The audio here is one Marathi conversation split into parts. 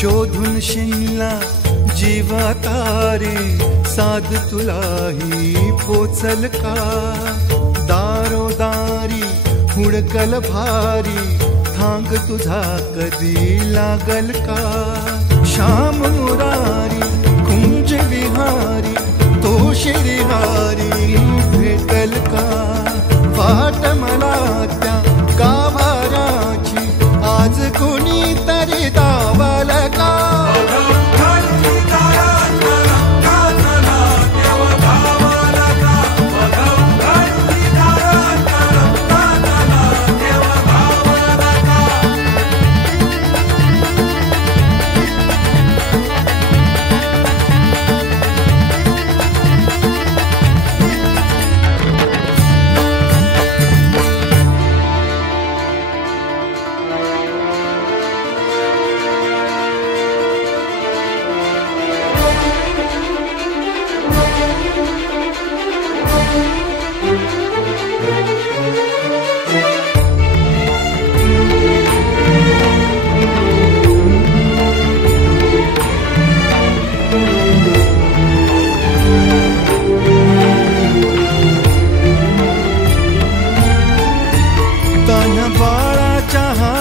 शोधून शिनला जीवा तारे साध तुलाही पोचल का दारोदारी हुडकल भारी थांग तुझा कधी लागल का श्याम मुरारी कुंज विहारी तो श्रीहारी भेटल का वाट मला त्या गाभाराची आज कोणी तरी दावल का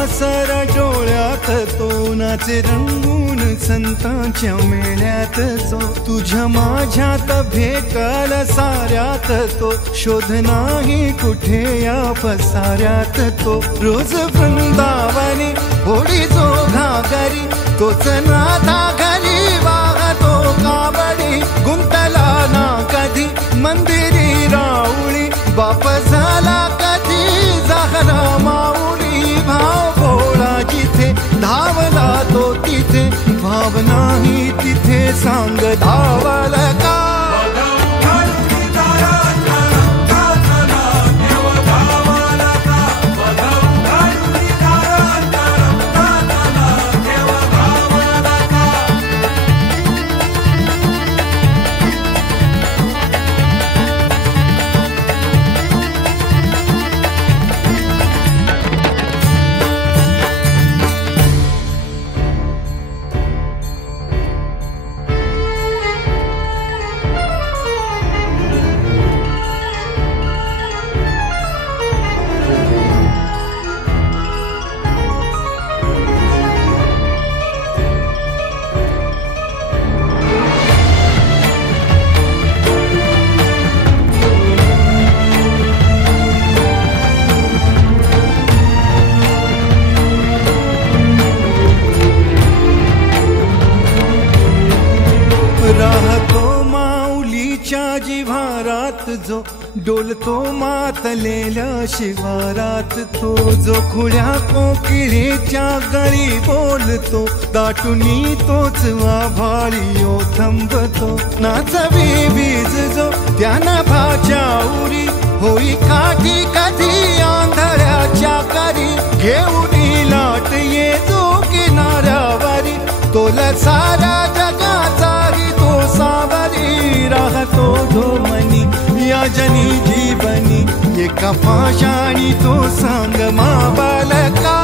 सर डोळ्यात तो नाचे रंगून संतांच्या मेळ्यात जो तुझ्या माझ्यात भेटल साऱ्यात तो शोध नाही कुठे या पसाऱ्यात तो रोज वृंदावनी होडी जो घागरी तोच नाथा घरी वाहतो कावडी गुंतला ना कधी मंदिरी राऊळी बाप झाला कधी जाहरा माऊली भाव भोळा जिथे धावला तो तिथे भावना ही तिथे सांग धावल का राहतो माऊलीच्या जिव्हारात जो डोलतो मातलेल्या शिवारात तो जो खुळ्या कोकिळेच्या गळी बोलतो दाटुनी तोच आभाळीयो थांबतो नाचवी वीज जो त्यानं भाच्या उरी होई काठी कधी आंधळ्याच्या करी घेऊन लाट ये जो किनाऱ्यावरी तोला सारा जगाचाही तो सावरी राहतो धोमनी या जनी जीवनी एका पाशाणी तो सांग मा बालका